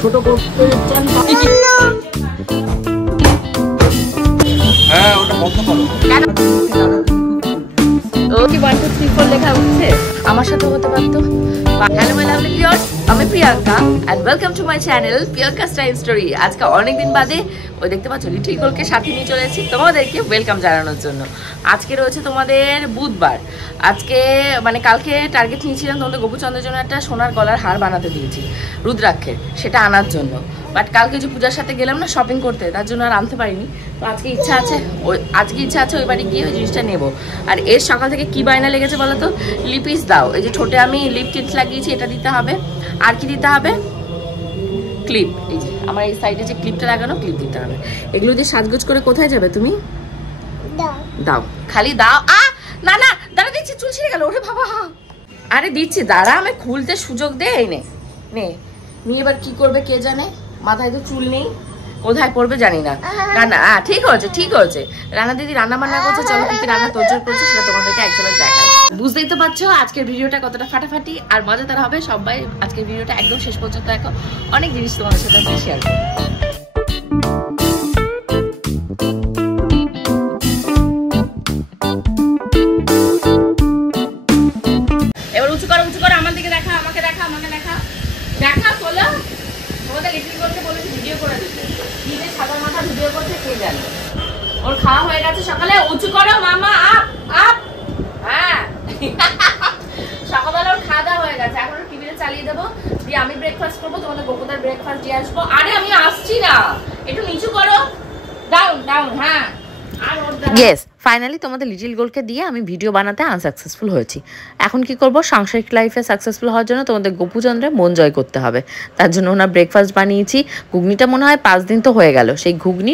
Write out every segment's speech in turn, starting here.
ছোট করতে হ্যাঁ ওটা বন্ধ করো। কি 1 2 3 4 লেখা উঠছে আমার সাথে হতে পারতো। হ্যালো মাই লাভলি ভিউয়ার্স, আমি Priyanka and welcome to my channel Priyanka's time story. আজকে অনেকদিন বাদে ওই দেখতে পাচ্ছ লিটল গোলকে সাথে নিয়ে চলে এসেছি তোমাদেরকে ওয়েলকাম জানানোর জন্য। আজকে রয়েছে তোমাদের বুধবার। আজকে মানে কালকে টার্গেট নিয়েছিলাম তোমাদের গোপুচন্দ্রের জন্য একটা সোনার গলার হার বানাতে দিয়েছি রুদ্রাক্ষের, সেটা আনার জন্য। বাট কালকে যে পূজার সাথে গেলাম না শপিং করতে, তার জন্য আর আনতে পারিনি। তো আজকে ইচ্ছা আছে ওই বাড়ি গিয়ে ওই জিনিসটা নেবো। আর এর সকাল থেকে কী বায়না লেগেছে বলো তো, লিপিস দাও। এই যে ঠোঁটে আমি লিপ টিপ লাগিয়েছি, এটা দিতে হবে। আর কি দিতে হবে? ক্লিপ। এই যে আমার এই সাইডে যে ক্লিপটা লাগানো, ক্লিপ দিতে হবে। এগুলো দিয়ে সাজগোজ করে কোথায় যাবে তুমি? দাও, খালি দাও। না না দাঁড়া, দিচ্ছি, চুল ছিঁড়ে গেল। ওরে বাবা, আরে দিচ্ছি, দাঁড়া, আমি খুলতে সুযোগ দে। এই নে নে, নিয়ে এবার কি করবে কে জানে। মাথায় তো চুল নেই, কোথায় পড়বে জানি না। রান্না ঠিক হয়েছে, ঠিক হয়েছে। রান্না দিদি রান্না বান্না করছে। চলো কি রান্না তোজোর করছে সেটা তোমাদেরকে একজনের দেখাই। বুঝতেই তো পারছো আজকের ভিডিওটা কতটা ফাটাফাটি আর মজাদার হবে। সবাই আজকের ভিডিওটা একদম শেষ পর্যন্ত দেখো, অনেক জিনিস তোমাদের সাথে আমি শেয়ার করবো। এবার উঁচু করো, উঁচু করো, আমার দিকে দেখা, আমাকে দেখা, আমাকে দেখা, দেখা খোলো। তোমাদের লিটিল করতে বলেছি ভিডিও করে দিতে, কি যে সাদা মাথা ভিডিও করছে কে জানে। ওর খাওয়া হয়ে গেছে সকালে। উঁচু করো মামা, আপ আপ। হ্যাঁ সকালবেলা ওর খাওয়া দাওয়া হয়ে গেছে। এখন টিভিতে চালিয়ে দেবো, দিয়ে আমি ব্রেকফাস্ট করবো, তোমাদের গোপুদার ব্রেকফাস্ট দিয়ে আসবো। আরে আমি আসছি না, একটু নিচু করো, ডাউন ডাউন। হ্যাঁ ইয়েস, ফাইনালি তোমাদের লিটিল গোলকে দিয়ে আমি ভিডিও বানাতে আনসাকসেসফুল হয়েছি। এখন কি করব, সাংসারিক লাইফে সাকসেসফুল হওয়ার জন্য তোমাদের গোপুচন্দ্রের মন জয় করতে হবে। তার জন্য ওনার ব্রেকফাস্ট বানিয়েছি। ঘুগনিটা মনে হয় 5 দিন তো হয়ে গেল। সেই ঘুগনি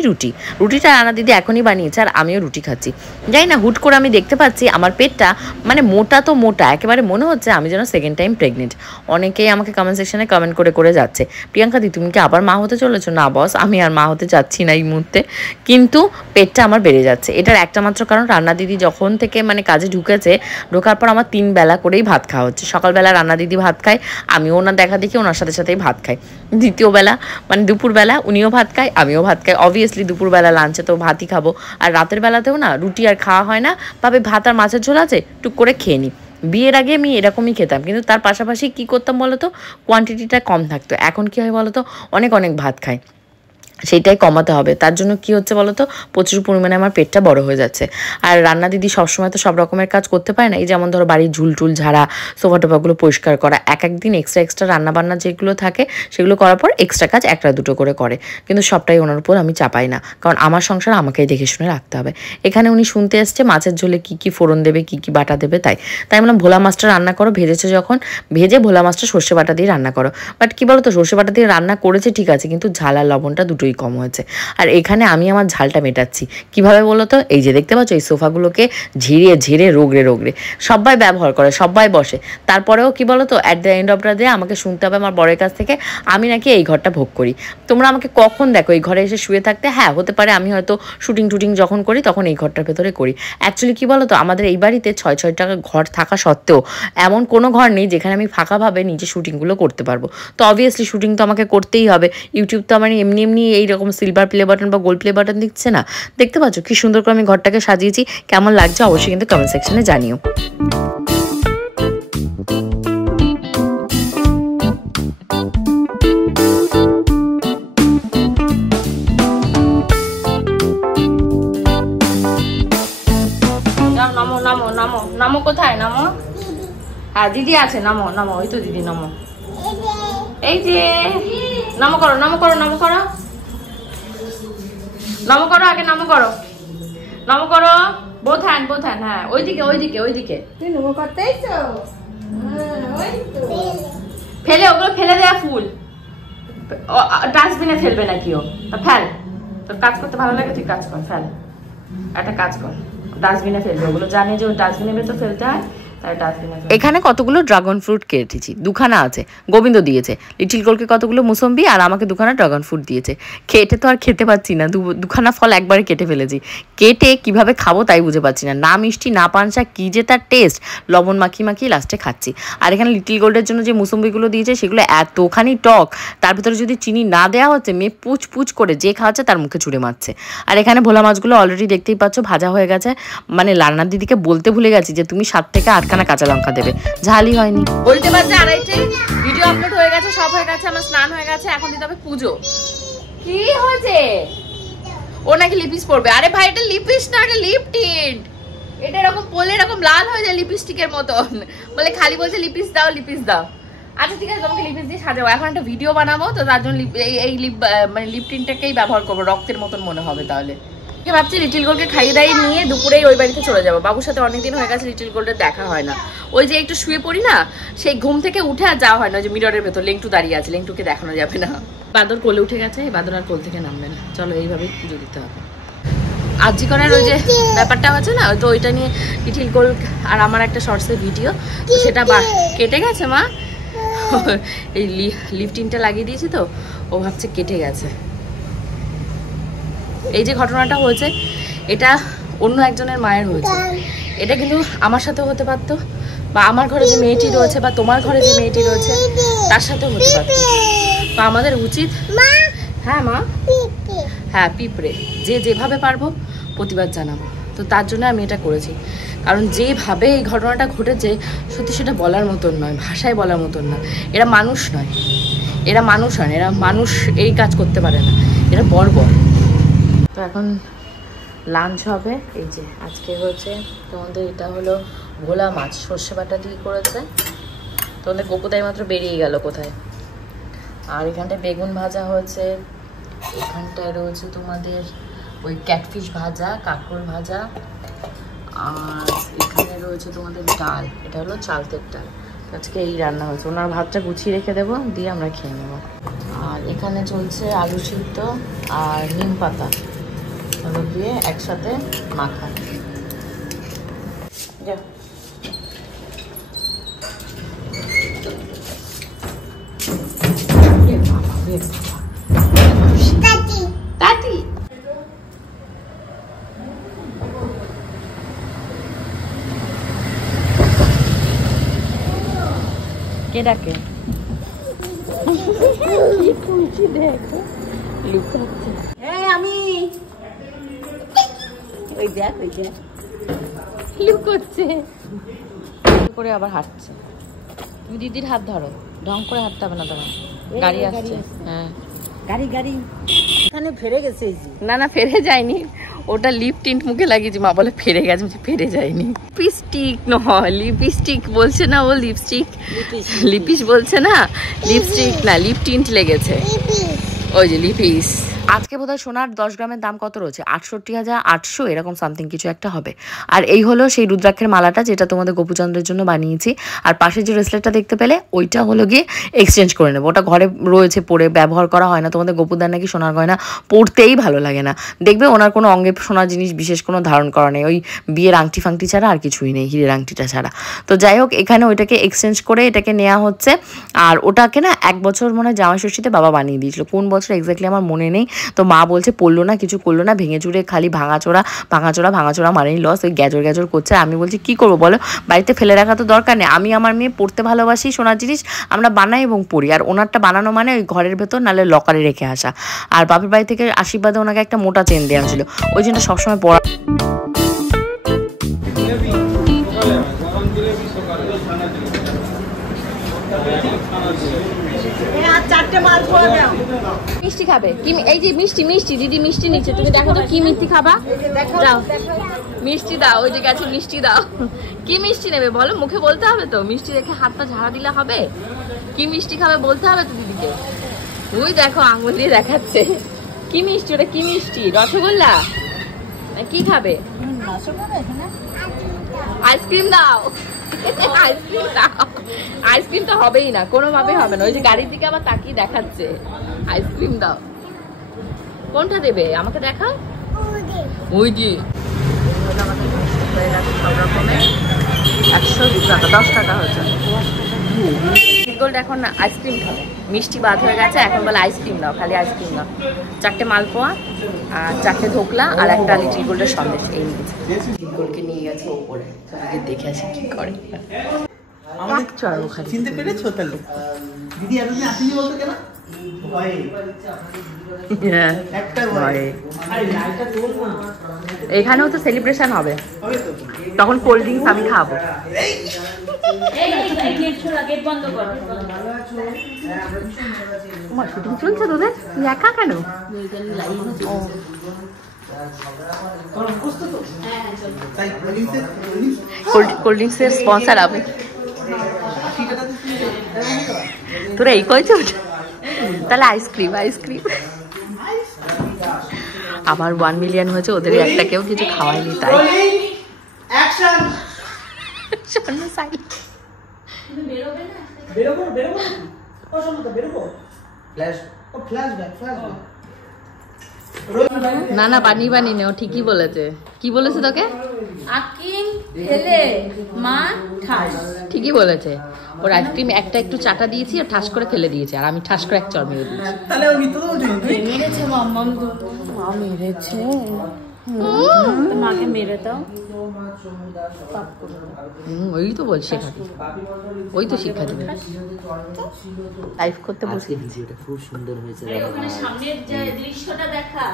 রুটিটা রান্না দিদি এখনই বানিয়েছে, আর আমিও রুটি খাচ্ছি। যাই না, হুট করে আমি দেখতে পাচ্ছি আমার পেটটা মানে মোটা তো মোটা, একেবারে মনে হচ্ছে আমি যেন সেকেন্ড টাইম প্রেগনেন্ট। অনেকেই আমাকে কমেন্ট সেকশনে কমেন্ট করে যাচ্ছে, প্রিয়াঙ্কা দি তুমি কি আবার মা হতে চলেছো? না বস, আমি আর মা হতে যাচ্ছি না এই মুহূর্তে, কিন্তু পেটটা আমার বেড়ে যাচ্ছে। এটার একটা মাত্র কারণ, রান্না দিদি যখন থেকে মানে কাজে ঢোকার পর আমার 3 বেলা করেই ভাত খাওয়া হচ্ছে। সকালবেলা রান্না দিদি ভাত খায়, আমিও ওনার দেখা দেখি ওনার সাথেই ভাত খাই। দ্বিতীয় বেলা মানে দুপুরবেলা উনিও ভাত খায়, আমিও ভাত খাই। অবভিয়াসলি দুপুরবেলা লাঞ্চে তো ভাতই খাবো, আর রাতের বেলাতেও না রুটি আর খাওয়া হয় না। ভাবে ভাত আর মাছের ঝোল আছে, টুক করে খেয়ে নিই। বিয়ের আগে আমি এরকমই খেতাম, কিন্তু তার পাশাপাশি কি করতাম বলো তো, কোয়ান্টিটিটা কম থাকতো। এখন কি হয় বলো তো, অনেক ভাত খাই, সেইটাই কমাতে হবে। তার জন্য কি হচ্ছে বলো তো, প্রচুর পরিমাণে আমার পেটটা বড় হয়ে যাচ্ছে। আর রান্না দিদি সবসময় তো সব রকমের কাজ করতে পারে না। এই যেমন ধরো বাড়ির ঝুল ঝাড়া, সোফা টোফাগুলো পরিষ্কার করা, এক একদিন এক্সট্রা রান্নাবান্না যেগুলো থাকে সেগুলো করার পর এক্সট্রা কাজ 1-2 করে করে, কিন্তু সবটাই ওনার উপর আমি চাপাই না, কারণ আমার সংসার আমাকেই দেখে শুনে রাখতে হবে। এখানে উনি শুনতে এসছে মাছের ঝোলে কী কী ফোড়ন দেবে, কী কী বাটা দেবে, তাই বললাম ভোলা মাছটা রান্না করো। ভেজেছে যখন, ভেজে ভোলা মাছটা সর্ষে বাটা দিয়ে রান্না করো। বাট কি বলো তো, সর্ষে বাটা দিয়ে রান্না করেছে ঠিক আছে, কিন্তু ঝাল আর লবণটা দুটোই কম হয়েছে। আর এখানে আমি আমার ঝালটা মেটাচ্ছি কিভাবে বলো তো, এই যে দেখতে পাচ্ছ এই সোফাগুলোকে ঝেড়ে রোগড়ে সবাই ব্যবহার করে, সবাই বসে। তারপরেও কি বলো তো, at the end of the day আমাকে শুনতে হবে আমার বরের কাছ থেকে আমি নাকি এই ঘরটা ভোগ করি। তোমরা আমাকে কখন দেখো এই ঘরে এসে শুয়ে থাকতে? হ্যাঁ হতে পারে আমি হয়তো শুটিং যখন করি তখন এই ঘরটার ভেতরে করি। অ্যাকচুয়ালি কি বলো তো, আমাদের এই বাড়িতে 6 টাকা ঘর থাকা সত্ত্বেও এমন কোনো ঘর নেই যেখানে আমি ফাঁকাভাবে নিজে শুটিংগুলো করতে পারবো। তো অবভিয়াসলি শুটিং তো আমাকে করতেই হবে। ইউটিউব তো আমার এমনি এইরকম সিলভার প্লে বাটন বা গোল্ড প্লে বাটন দিচ্ছে না। দেখতে পাচ্ছ কি সুন্দর করে আমি ঘরটাকে সাজিয়েছি। কেমন লাগছে অবশ্যই কিন্তু কমেন্ট সেকশনে জানিও। নামো নামো নামো নামো, কোথায় নামো? হ্যাঁ দিদি আছে, নামো নামো, ওই তো দিদি নামো, এই যে নামো করো নামো করো নামো করো নামো করো, আগে নামো করো, নামো করো, বোথ হ্যান্ড হ্যাঁ ওইদিকে ফেলে, ওগুলো ফেলে দেয়া ফুল ডাস্টবিনে ফেলবে নাকি? ও ফেল, তোর কাজ করতে ভালো লাগে, তুই কাজ কর, ফেল, একটা কাজ কর, ডাস্টবিনে ফেলবে। ওগুলো জানে যে ওই ডাস্টবিনের ভেতর ফেলতে হয়, এখানে কতগুলো ড্রাগন ফ্রুট কেটেছি, দুখানা আছে, গোবিন্দ দিয়েছে, লিটিল গোলকে কতগুলো মুসম্বি আর আমাকে দুখানা ড্রাগন ফ্রুট দিয়েছে। কেটে তো আর খেতে পাচ্ছি না, দুখানা ফল একবারে কেটে ফেলেছি। কেটে কিভাবে খাবো তাই বুঝে পাচ্ছি না, না মিষ্টি না পানসা, কি যে তার টেস্ট, লবণ মাখিয়ে মাখিয়ে লাস্টে খাচ্ছি। আর এখানে লিটিল গোল্ডের জন্য যে মুসম্বিগুলো দিয়েছে সেগুলো এতখানি টক, তার ভিতরে যদি চিনি না দেওয়া হচ্ছে, মেয়ে পুচ পুচ করে যে খাওয়াচ্ছে তার মুখে ছুঁড়ে মারছে। আর এখানে ভোলা মাছগুলো অলরেডি দেখতেই পাচ্ছ ভাজা হয়ে গেছে। মানে রান্নার দিদিকে বলতে ভুলে গেছি যে তুমি 7 থেকে 8খানা কাঁচা লঙ্কা দেবে, ঝালই হয়নি। বলতে পারছে 2:30, ভিডিও আপলোড হয়ে গেছে, সব হয়ে গেছে, আমার স্নান হয়ে গেছে, এখন দিতে হবে পুজো। কি হয়েছে? ও নাকি লিপস্টিক পরবে। আরে ভাই এটা লিপস্টিক না, এটা লিপ টিন্ট। এটা এরকম পরলে এরকম লাল হয়ে যায় লিপস্টিকের মতন, বলে খালি বলছে লিপস্টিক দাও লিপস্টিক দাও। আচ্ছা ঠিক আছে, তোমাকে লিপস্টিক দিয়ে সাজাবো, এখন একটা ভিডিও বানাবো তো তার জন্য এই লিপ টিন্টটাকেই ব্যবহার করবো, রক্তের মতন মনে হবে তাহলে। ভাবছি লিটিল গোল্ডকে খাইয়ে দাইয়ে নিয়ে দুপুরেই ওই বাড়িতে চলে যাবো। বাবুর সাথে অনেকদিন হয়ে গেছে লিটিল গোল্ডের দেখা হয় না। ওই যে একটু শুয়ে পড়ি না, সেই ঘুম থেকে উঠে আর যাওয়া হয় না। যে মিররের ভেতর লেংটু দাঁড়িয়ে আছে, লেংটুকে দেখানো যাবে না। বাদর কোলে উঠে গেছে, বাদর আর কোল থেকে নামবে না। চলো এইভাবেই পুজো দিতে হবে। আরজি করার ওই যে ব্যাপারটা হচ্ছে না, তো ওইটা নিয়ে লিটিল গোল্ড আর আমার একটা শর্টসের ভিডিও, তো সেটা কেটে গেছে। মা এই লিপটিনটা লাগিয়ে দিয়েছি তো, ও ভাবছে কেটে গেছে। এই যে ঘটনাটা হয়েছে এটা অন্য একজনের মায়ের হয়েছে, এটা কিন্তু আমার সাথেও হতে পারতো, বা আমার ঘরে যে মেয়েটি রয়েছে বা তোমার ঘরে যে মেয়েটি রয়েছে তার সাথেও হতে পারতো। তো আমাদের উচিত, হ্যাঁ মা, হ্যাঁ পিঁপড়ে, যে যেভাবে পারবো প্রতিবাদ জানাবো। তো তার জন্য আমি এটা করেছি, কারণ যেভাবে এই ঘটনাটা ঘটেছে সত্যি সেটা বলার মতন নয়, ভাষায় বলার মতন না। এরা মানুষ নয়, এরা মানুষ নয়, এরা মানুষ এই কাজ করতে পারে না, এরা বর্বর। তো এখন লাঞ্চ হবে। এই যে আজকে হচ্ছে তোমাদের এটা হলো ভোলা মাছ, সর্ষে বাটা দিয়ে করেছে। তোমাদের গোপুদাই মাত্র বেরিয়ে গেল কোথায়। আর এখানটায় বেগুন ভাজা হয়েছে, এখানটায় রয়েছে তোমাদের ওই ক্যাটফিশ ভাজা, কাঁকরোল ভাজা, আর এখানে রয়েছে তোমাদের ডাল, এটা হলো চালতের ডাল। আজকে এই রান্না হয়েছে। ওনার ভাতটা গুছিয়ে রেখে দেবো, দিয়ে আমরা খেয়ে নেব। আর এখানে চলছে আলু সিদ্ধ আর নিম পাতা ওগুলো দিয়ে একসাথে মাখা। কে ডাকে? দেখো লুকাচ্ছে। আমি ওই দেখ, ওই দেখ লুকোচ্ছে করে আবার হাঁটছে। তুমি দিদির হাত ধরো, ঢং করে হাঁটতে হবে না তোমার। গাড়ি আসছে। হ্যাঁ গাড়ি গাড়ি এখানে ফেরে গেছে। না না ফেরে যায়নি, ওটা লিপ টিন্ট মুখে লাগিয়েছি। মা বলে ফেরে গেছে, ফেরে যায়নি। লিপস্টিক নয়, লিপস্টিক বলছে না ও, লিপস্টিক লিপিস বলছে না, লিপস্টিক না লিপ টিন্ট লেগেছে। ওই যে লিপিস। আজকে বোধহয় সোনার 10 গ্রামের দাম কত রয়েছে, 68,800 এরকম সামথিং কিছু একটা হবে। আর এই হলো সেই রুদ্রাক্ষের মালাটা যেটা তোমাদের গোপুচন্দ্রের জন্য বানিয়েছি। আর পাশে যে ব্রেসলেটটা দেখতে পেলে ওইটা হলো গিয়ে এক্সচেঞ্জ করে নেবো। ওটা ঘরে রয়েছে, পরে ব্যবহার করা হয় না। তোমাদের গোপুদার নাকি সোনার গয়না পরতেই ভালো লাগে না। দেখবে ওনার কোনো অঙ্গে সোনার জিনিস বিশেষ কোনো ধারণ করা নেই, ওই বিয়ের আংটি ফাংটি ছাড়া আর কিছুই নেই, হিরের আংটিটা ছাড়া। তো যাই হোক, এখানে ওইটাকে এক্সচেঞ্জ করে এটাকে নেওয়া হচ্ছে। আর ওটাকে না 1 বছর মনে হয় জামাই ষষ্ঠীতে বাবা বানিয়ে দিয়েছিল, কোন বছর এক্স্যাক্টলি আমার মনে নেই। তো মা বলছে পড়লো না, কিছু করলো না, ভেঙে চুরে খালি ভাঙাচোরা মানেই লস, ওই গ্যাজর করছে। আমি বলছি কি করবো বলো, বাড়িতে ফেলে রাখা তো দরকার নেই। আমি আমার মেয়ে পড়তে ভালোবাসি, সোনার জিনিস আমরা বানাই এবং পড়ি। আর ওনারটা বানানো মানে ওই ঘরের ভেতর নাহলে লকারে রেখে আসা। আর বাপের বাড়ি থেকে আশীর্বাদে ওনাকে একটা মোটা চেন দেওয়া ছিল, ওই জন্য সবসময় পড়া। মিষ্টি খাবে কি? এই যে মিষ্টি মিষ্টি দিদি মিষ্টি নিচ্ছে, তুমি দেখো তো কি মিষ্টি খাবা। যাও মিষ্টি দাও, ওই যে গেছে মিষ্টি দাও। কি মিষ্টি নেবে বলো, মুখে বলতে হবে তো, মিষ্টি দেখে হাতটা ঝাড়া দিলে হবে? কি মিষ্টি খাবে বলতে হবে তো দিদিকে। ওই দেখো আঙুল দিয়ে দেখাচ্ছে কি মিষ্টি, ওটা কি মিষ্টি, রসগোল্লা কি খাবে? আইসক্রিম দাও, আইসক্রিম দাও। আইসক্রিম তো হবেই না, কোনোভাবেই হবে না। ওই যে গাড়ির দিকে আবার তাকিয়ে দেখাচ্ছে, আইসক্রিম দাও। কোনটা দেবে আমাকে দেখা? ওই যে সব রকমের 102 টাকা, 10 টাকা হয়েছে। গোল্ড এখন আইসক্রিম খাবে, মিষ্টি বাদ হয়ে গেছে, এখন বলে আইসক্রিম দাও, খালি আইসক্রিম দাও। 4টে মালপোয়া আর 4টে ধোকলা আর একটা লিটিল গোল্ডের সন্দেশ এই নিয়েছে। লিটিল গোল্ডকে নিয়ে গেছে ওপরে, তাদেরকে দেখে আসি কি করে। চিনতে পেরেছো তাহলে? দিদি এতদিন আসেনি বলতো কেন? এখানেও তো সেলিব্রেশন হবে, তখন কোল্ড ড্রিঙ্কস আমি খাবো। শুটিং চলছে তোদের, একা কেন? কোল্ড ড্রিঙ্কসের স্পন্সার আমি। তোরা এই কইছ তাহলে আইসক্রিম আইসক্রিম। আবার 1 মিলিয়ন হয়েছে, ওদের একটা কেউ কিছু খাওয়ায়নি তাই। না না বানি বানি নে, ও ঠিকই বলেছে। কি বলেছে তোকে? আকিম ফেলে মা ঠাস, ঠিকই বলেছে। ওর আইসক্রিম একটা একটু চাটা দিয়েছি আর ঠাস করে ফেলে দিয়েছে, আর আমি ঠাস করে এক চড় মেরে দিয়েছি। তাহলে ও মিথ্যা তো বলছে। মেরেছে মাম্মাম, মা মেরেছে, মাকে মেরে দাও। ওই তো বল শেখা, ওই তো শিক্ষা দিবে। লাইভ করতে বসে ভিডিওটা খুব সুন্দর হয়েছে। ওখানে সামনের যে দৃশ্যটা দেখা,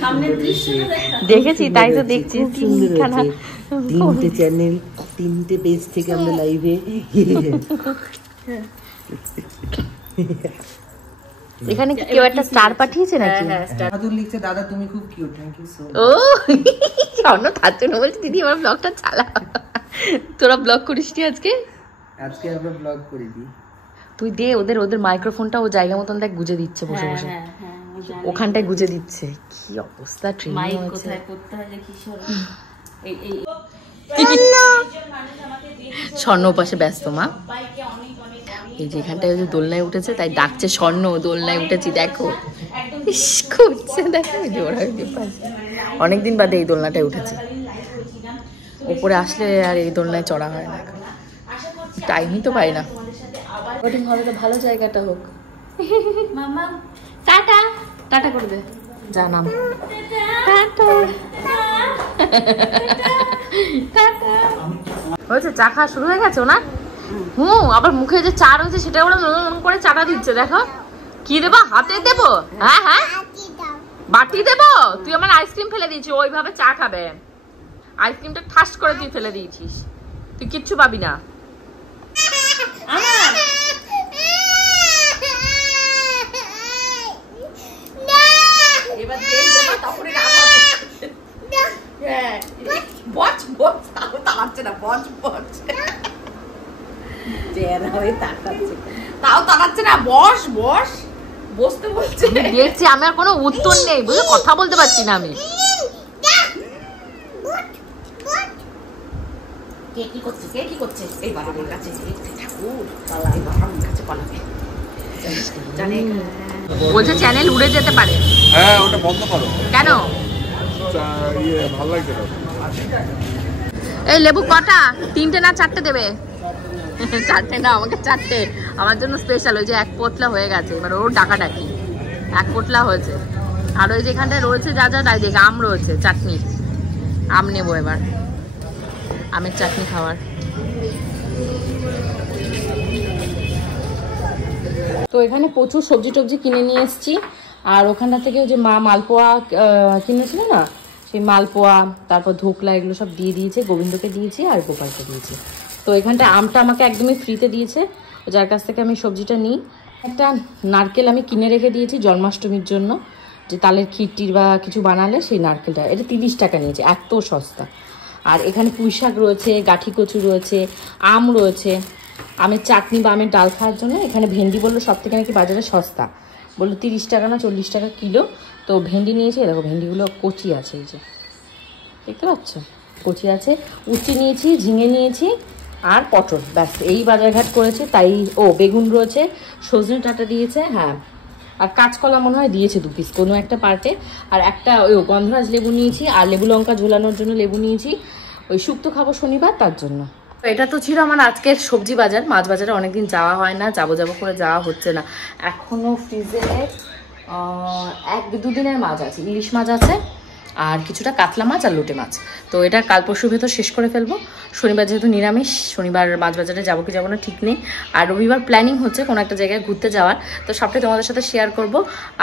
সামনের দৃশ্যটা দেখা দেখেছি, তাই তো দেখছি। তিনটে চ্যানেল, 3টে পেজ থেকে আমরা লাইভে। এখানে কি কেউ একটা স্টার পাঠিয়েছে নাকি? দাদু লিখছে, দাদা তুমি খুব cute, thank you so much. ও স্বর্ণ তার জন্য বলছি দিদি আমার ব্লগটা চালা। তোরা ব্লগ করিস নি আজকে? আজকে আমরা ব্লগ করে দিই। তুই দে ওদের, ওদের মাইক্রোফোনটা ও জায়গা মতন দেখ গুজে দিচ্ছে বসে বসে, ওখানটায় গুজে দিচ্ছে। কি অবস্থা, ট্রেনিং হচ্ছে। কোথায় করতে হয় যে কিশোর এই এই স্বর্ণ পাশে ব্যস্ত মা। এই যে এখানটায় যে দোলনায় উঠেছে তাই ডাকছে স্বর্ণ, দোলনায় উঠেছি দেখো। ইস করছে দেখো, ওরা অনেকদিন বাদে এই দোলনাটায় উঠেছে। ওপরে আসলে আর এই দোলনায় চড়া হয় না, টাইমই তো পাই না। বোটিং হবে তো ভালো জায়গাটা হোক। মামা টাটা টাটা করে দে, যা নাম। হয়েছে, চা খাওয়া শুরু হয়ে গেছে না? আবার মুখে যে চা রয়েছে সেটা ওরা করে চাটা দিচ্ছে দেখো। কি দেবো, হাতে দেবো? হ্যাঁ হ্যাঁ বাটি দেবো? তুই আমার আইসক্রিম ফেলে দিয়েছিস, ওইভাবে চা খাবে। আইসক্রিমটা ঠাস করে তুই ফেলে দিয়েছিস, তুই কিচ্ছু পাবি না। তাও তাকাচ্ছে না, বস বস বসতে বলছে। দেখছি আমি আর কোনো উত্তর নেই, বুঝে কথা বলতে পারছি না আমি। কে কি করছে, কে কি করছে? এই বাবার কাছে বলছে চ্যানেল উড়ে যেতে পারে। হ্যাঁ ওটা বন্ধ করো। কেন? ভালো লাগছে না। এই লেবু কটা? 3টে না 4টে দেবে? 4টে না, আমাকে 4টে, আমার জন্য স্পেশাল। ওই যে 1 পোটলা হয়ে গেছে, এবার ওর ডাকাডাকি 1 পোটলা হয়েছে। আর ওই যেখানটায় রয়েছে যা যা তাই দেখ, আম রয়েছে, চাটনি, আম নেবো এবার, আমের চাটনি খাওয়ার। তো এখানে প্রচুর সবজি টবজি কিনে নিয়ে এসেছি, আর ওখানটা থেকে যে মা মালপোয়া কিনেছিল না, সেই মালপোয়া তারপর ধোকলা এগুলো সব দিয়ে দিয়েছে, গোবিন্দকে দিয়েছি আর গোপালকে দিয়েছি। তো এখানটা আমটা আমাকে একদমই ফ্রিতে দিয়েছে, যার কাছ থেকে আমি সবজিটা নিই। একটা নারকেল আমি কিনে রেখে দিয়েছি জন্মাষ্টমীর জন্য, যে তালের ক্ষীরটির বা কিছু বানালে সেই নারকেলটা, এটা 30 টাকা নিয়েছে, এত সস্তা। আর এখানে পুঁই শাক রয়েছে, গাঠি কচু রয়েছে, আম রয়েছে, আমের চাটনি বা আমের ডাল খাওয়ার জন্য। এখানে ভেন্ডি বললো সব থেকে নাকি বাজারে সস্তা, বললো 30 টাকা না 40 টাকা কিলো। তো ভেন্ডি নিয়েছি, দেখো ভেন্ডিগুলো কচি আছে, এই যে দেখতে পাচ্ছ কচি আছে। উচ্চি নিয়েছি, ঝিঙে নিয়েছি আর পটল, ব্যাস এই বাজারঘাট করেছে। তাই বেগুন রয়েছে, সজনে ডাঁটা দিয়েছে, হ্যাঁ, আর কাঁচকলা মনে হয় দিয়েছে 2 পিস কোনো একটা পার্টে। আর একটা গন্ধরাজ লেবু নিয়েছি, আর লেবু লঙ্কা ঝোলানোর জন্য লেবু নিয়েছি, ওই শুক্তো খাবো শনিবার তার জন্য। এটা তো ছিল আমার আজকের সবজি বাজার। মাছ বাজারে অনেকদিন যাওয়া হয় না, যাবো করে যাওয়া হচ্ছে না। এখনও ফ্রিজে 1-2 দিনের মাছ আছে, ইলিশ মাছ আছে আর কিছুটা কাতলা মাছ আর লোটে মাছ। তো এটা কাল পরশুর ভেতর শেষ করে ফেলবো। শনিবার যেহেতু নিরামিষ, শনিবার মাছ বাজারে যাবো কি যাবো না ঠিক নেই। আর রবিবার প্ল্যানিং হচ্ছে কোনো একটা জায়গায় ঘুরতে যাওয়ার, তো সবটাই তোমাদের সাথে শেয়ার করব।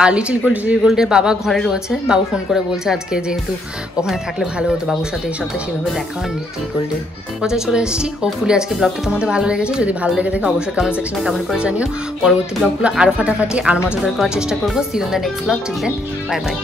আর লিটিল গোল্ডের বাবা ঘরে রয়েছে, বাবু ফোন করে বলছে আজকে যেহেতু ওখানে থাকলে ভালো হতো, বাবুর সাথে এই সপ্তাহে সেভাবে দেখা হয় লিটিল গোল্ডের। পর্যায়ে চলে এসেছি। হোপফুলি আজকে ব্লগটা তোমাদের ভালো লেগেছে। যদি ভালো লেগে থাকে অবশ্যই কমেন্ট সেকশনে কমেন্ট করে জানিও। পরবর্তী ব্লগগুলো আরও ফাটাফাটি আরও মজাদার করার চেষ্টা করবো। See you in the next blog. Till then bye by.